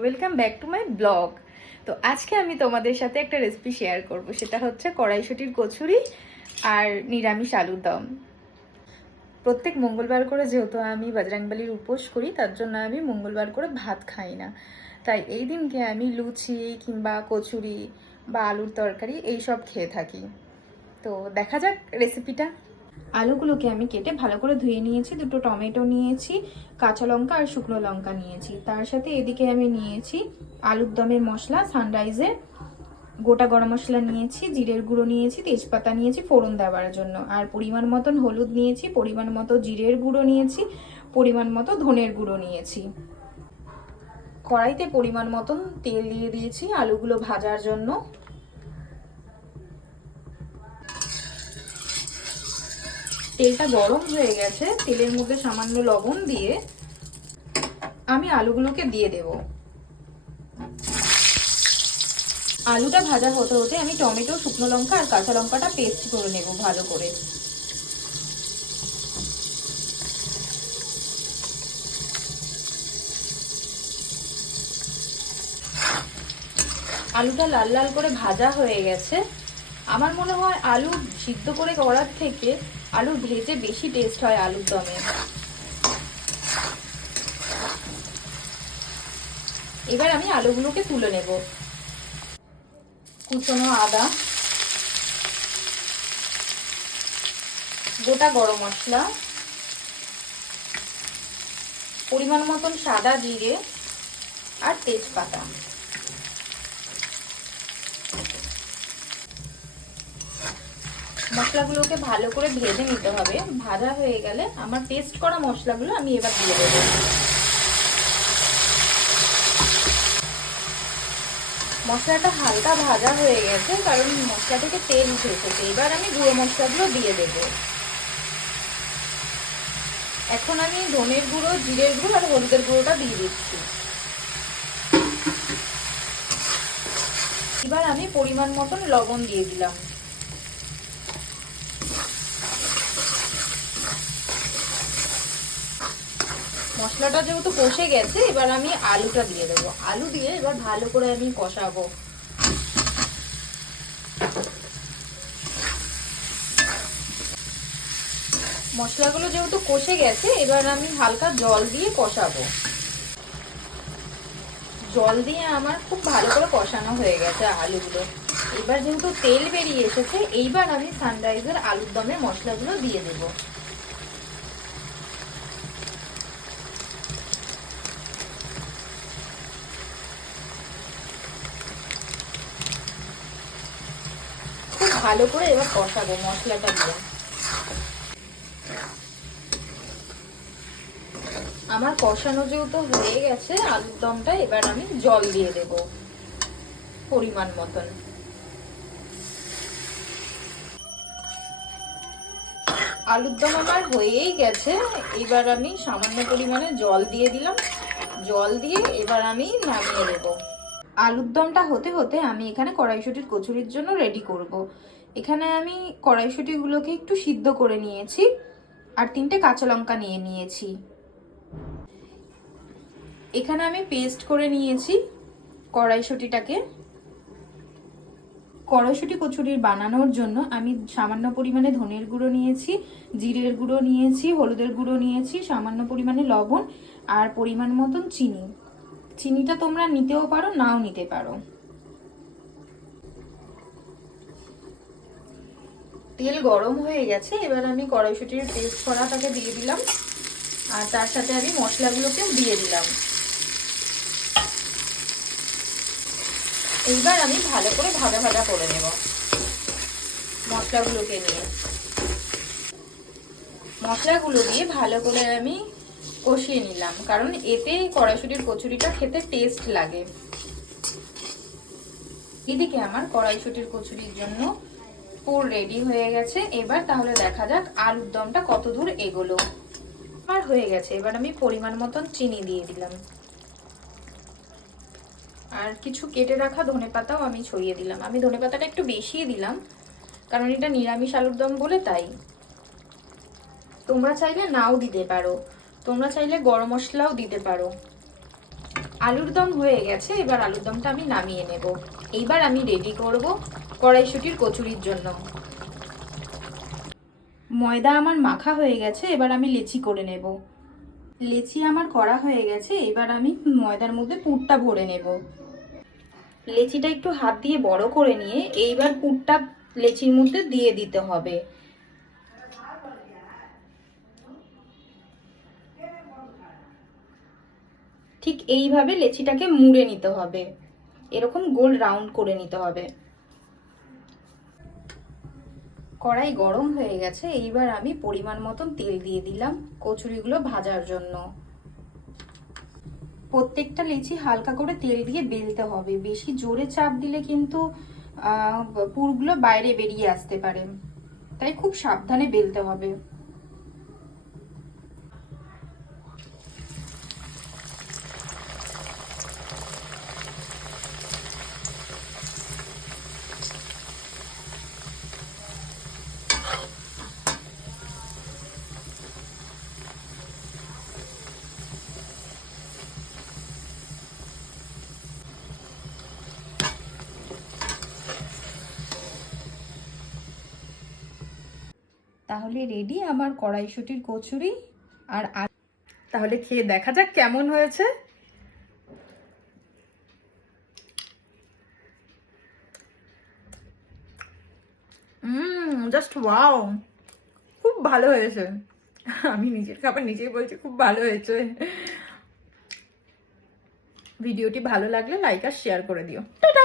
Welcome back to my blog. তো আজকে আমি তোমাদের সাথে একটা রেসিপি শেয়ার করব, সেটা হচ্ছে কড়াইশুঁটির কচুরি আর নিরামিষ আলুর দম। প্রত্যেক মঙ্গলবার করে যেহেতু আমি বজরংবলির উপোস করি, তার জন্য আমি মঙ্গলবার করে ভাত খাই না। তাই এই দিনকে আমি লুচি কিংবা কচুরি বা আলুর তরকারি এইসব খেয়ে থাকি। তো দেখা যাক রেসিপিটা। আলুগুলোকে আমি কেটে ভালো করে ধুয়ে নিয়েছি, দুটো টমেটো নিয়েছি, কাঁচা লঙ্কা আর শুকনো লঙ্কা নিয়েছি। তার সাথে এদিকে আমি নিয়েছি আলুর দমের মশলা, সানরাইজের গোটা গরম মশলা নিয়েছি, জিরের গুঁড়ো নিয়েছি, তেজপাতা নিয়েছি ফোড়ন দেওয়ার জন্য, আর পরিমাণ মতন হলুদ নিয়েছি, পরিমাণ মতো জিরের গুঁড়ো নিয়েছি, পরিমাণ মতো ধনের গুঁড়ো নিয়েছি। কড়াইতে পরিমাণ মতন তেল দিয়ে দিয়েছি আলুগুলো ভাজার জন্য। তেলটা গরম হয়ে গেছে, তেলের মধ্যে সামান্য লবণ দিয়ে আমি আলুগুলোকে দিয়ে দেব। আলুটা ভাজা হতে হতে আমি টমেটো, শুকনো লঙ্কা আর কাঁচা লঙ্কাটা পেস্ট করে নেব ভালো করে। আলুটা লাল লাল করে ভাজা হয়ে গেছে। আমার মনে হয় আলু সিদ্ধ করে করার থেকে আলু ভেজে বেশি টেস্ট হয় আলুর দমে। এবার আমি আলুগুলোকে তুলে নেব। কুচনো আদা, গোটা গরম মশলা, পরিমাণ মতন সাদা জিরে আর তেজপাতা। মশলাগুলোকে ভালো করে ভেজে নিতে হবে। ভাজা হয়ে গেলে আমার পেস্ট করা মশলাগুলো আমি এবার দিয়ে দেব। মশলাটা হালকা ভাজা হয়ে গেছে, কারণ মশলা থেকে তেল উঠে এসেছে। এবার আমি গুঁড়ো মশলাগুলো দিয়ে দেব। এখন আমি ধনের গুঁড়ো, জিরের গুঁড়ো আর হলুদের গুঁড়োটা দিয়ে দিচ্ছি। এবার আমি পরিমাণ মতন লবণ দিয়ে দিলাম। মশলাটা যেহেতু কষে গেছে, এবার আমি আলুটা দিয়ে দেবো। আলু দিয়ে এবার ভালো করে আমি কষাবো। মশলাগুলো যেহেতু কষে গেছে, এবার আমি হালকা জল দিয়ে কষাবো। জল দিয়ে আমার খুব ভালো করে কষানো হয়ে গেছে আলুগুলো। এবার যেহেতু তেল বেরিয়ে এসেছে, এইবার আমি সানরাইজের আলুর দমের মশলাগুলো দিয়ে দেবো। খুব ভালো করে এবার কষাবো মশলাটা দিয়ে। আমার কষানো যেহেতু হয়ে গেছে আলুর দমটা, এবার আমি জল দিয়ে দেব পরিমাণ মতন। আলুর দম আমার হয়েই গেছে। এবার আমি সামান্য পরিমাণে জল দিয়ে দিলাম। জল দিয়ে এবার আমি নামিয়ে দেব। আলুর দমটা হতে হতে আমি এখানে কড়াইশুঁটির কচুরির জন্য রেডি করব। এখানে আমি কড়াইশুঁটিগুলোকে একটু সিদ্ধ করে নিয়েছি আর 3টে কাঁচা লঙ্কা নিয়ে নিয়েছি। এখানে আমি পেস্ট করে নিয়েছি কড়াইশুঁটিটাকে। কড়াইশুঁটি কচুরি বানানোর জন্য আমি সামান্য পরিমাণে ধনের গুঁড়ো নিয়েছি, জিরের গুঁড়ো নিয়েছি, হলুদের গুঁড়ো নিয়েছি, সামান্য পরিমাণে লবণ আর পরিমাণ মতন চিনি। চিনিটা তোমরা নিতেও পারো, নাও নিতে পারো। তেল গরম হয়ে গেছে, এবার আমি কড়াইশুঁটির পেস্ট করাটাকে দিয়ে দিলাম আর তার সাথে আমি মশলাগুলোকেও দিয়ে দিলাম। এইবার আমি ভালো করে ভাজা ভাজা করে নেব মশলাগুলোকে নিয়ে। মশলাগুলো দিয়ে ভালো করে আমি কষিয়ে নিলাম, কারণ এতে কড়াইশুঁটির কচুরিটা খেতে টেস্ট লাগে। এদিকে আমার কড়াইশুঁটির কচুরির জন্য পুর রেডি হয়ে গেছে। এবার তাহলে দেখা যাক আলুর দমটা কত দূর এগোলো। আমার হয়ে গেছে। এবার আমি পরিমাণ মতন চিনি দিয়ে দিলাম আর কিছু কেটে রাখা ধনেপাতাও আমি ছড়িয়ে দিলাম। আমি ধনেপাতাটা একটু বেশিই দিলাম, কারণ এটা নিরামিষ আলুর দম বলে তাই। তোমরা চাইলে নাও দিতে পারো, তোমরা চাইলে গরম মশলাও দিতে পারো। আলুর দম হয়ে গেছে, এবার আলুর দমটা আমি নামিয়ে নেব। এইবার আমি রেডি করব কড়াইশুঁটির কচুরির জন্য। ময়দা আমার মাখা হয়ে গেছে, এবার আমি লেচি করে নেব। লেচি আমার করা হয়ে গেছে, এবার আমি ময়দার মধ্যে পুরটা ভরে নেব। লেচিটা একটু হাত দিয়ে বড় করে নিয়ে এইবার পুরটা লেচির মধ্যে দিয়ে দিতে হবে। ঠিক এইভাবে লেচিটাকে মুড়ে নিতে হবে, এরকম গোল রাউন্ড করে নিতে হবে। কড়াই গরম হয়ে গেছে, এইবার আমি পরিমাণ মতন তেল দিয়ে দিলাম কচুরিগুলো ভাজার জন্য। প্রত্যেকটা লেচি হালকা করে তেল দিয়ে বেলতে হবে, বেশি জোরে চাপ দিলে কিন্তু পুরগুলো বাইরে বেরিয়ে আসতে পারে, তাই খুব সাবধানে বেলতে হবে। তাহলে রেডি আমার কড়াইশুঁটির কচুরি। আর তাহলে খেয়ে দেখা যাক কেমন হয়েছে। জাস্ট ওয়াও, খুব ভালো হয়েছে। আমি নিজের খাবার নিজেই বলছি খুব ভালো হয়েছে। ভিডিওটি ভালো লাগলে লাইক আর শেয়ার করে দিও। টাটা।